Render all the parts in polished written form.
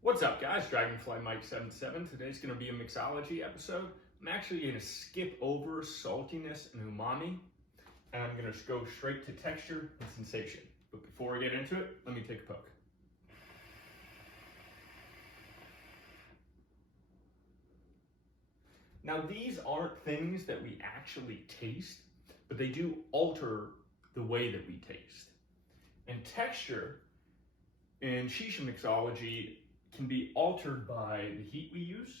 What's up guys, Dragonfly Mike 77. Today's going to be a mixology episode. I'm actually going to skip over saltiness and umami, and I'm going to go straight to texture and sensation. But before I get into it, let me take a poke. Now these aren't things that we actually taste, but they do alter the way that we taste. And texture in shisha mixology can be altered by the heat we use.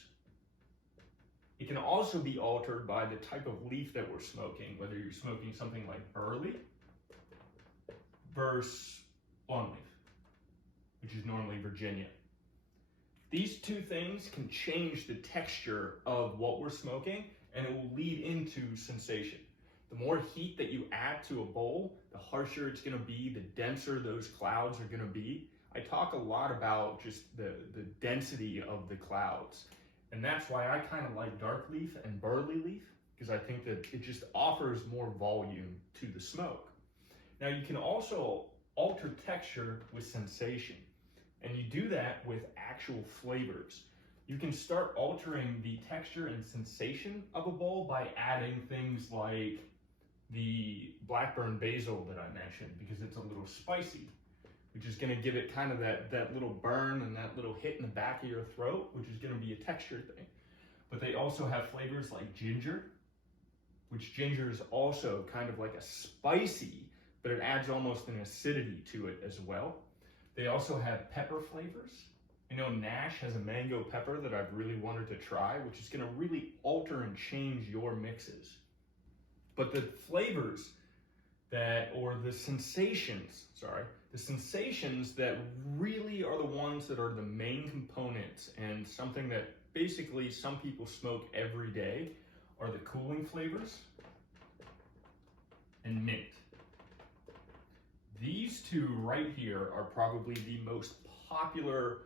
It can also be altered by the type of leaf that we're smoking, whether you're smoking something like burley versus longleaf, which is normally Virginia. These two things can change the texture of what we're smoking, and it will lead into sensation. The more heat that you add to a bowl, the harsher it's going to be, the denser those clouds are going to be. I talk a lot about just the density of the clouds, and that's why I kind of like dark leaf and burley leaf, because I think that it just offers more volume to the smoke. Now you can also alter texture with sensation, and you do that with actual flavors. You can start altering the texture and sensation of a bowl by adding things like the blackburn basil that I mentioned, because it's a little spicy, which is going to give it kind of that little burn and that little hit in the back of your throat, which is going to be a texture thing. But they also have flavors like ginger, which ginger is also kind of like a spicy, but it adds almost an acidity to it as well. They also have pepper flavors. I know Nash has a mango pepper that I've really wanted to try, which is going to really alter and change your mixes. But the flavors the sensations that really are the ones that are the main components, and something that basically some people smoke every day, are the cooling flavors and mint. These two right here are probably the most popular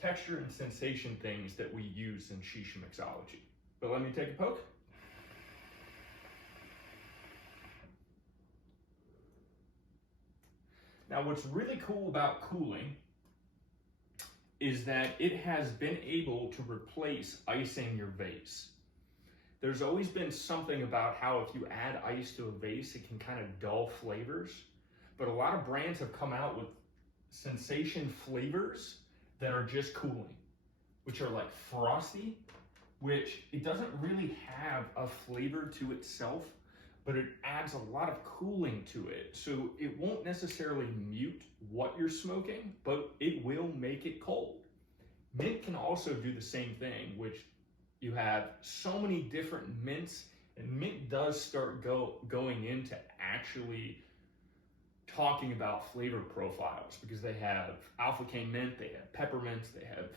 texture and sensation things that we use in shisha mixology. But let me take a poke. Now what's really cool about cooling is that it has been able to replace icing your vase. There's always been something about how if you add ice to a vase, it can kind of dull flavors. But a lot of brands have come out with sensation flavors that are just cooling, which are like frosty, which it doesn't really have a flavor to itself, but it adds a lot of cooling to it. So it won't necessarily mute what you're smoking, but it will make it cold. Mint can also do the same thing, which you have so many different mints, and mint does start going into actually talking about flavor profiles, because they have alpha cane mint, they have peppermints, they have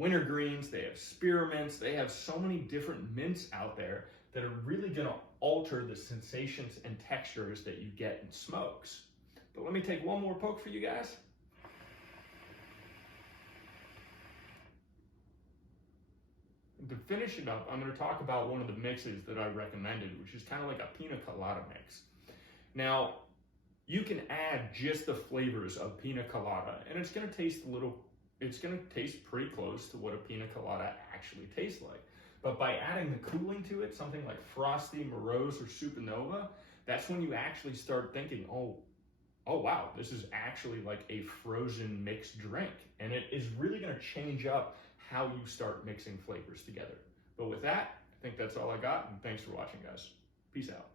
wintergreens, they have spearmints, they have so many different mints out there that are really going to alter the sensations and textures that you get in smokes. But let me take one more poke for you guys. To finish it up, I'm going to talk about one of the mixes that I recommended, which is kind of like a pina colada mix. Now, you can add just the flavors of pina colada, and it's going to taste pretty close to what a pina colada actually tastes like. But by adding the cooling to it, something like frosty, morose, or supernova, that's when you actually start thinking, oh wow, this is actually like a frozen mixed drink. And it is really going to change up how you start mixing flavors together. But with that, I think that's all I got, and thanks for watching, guys. Peace out.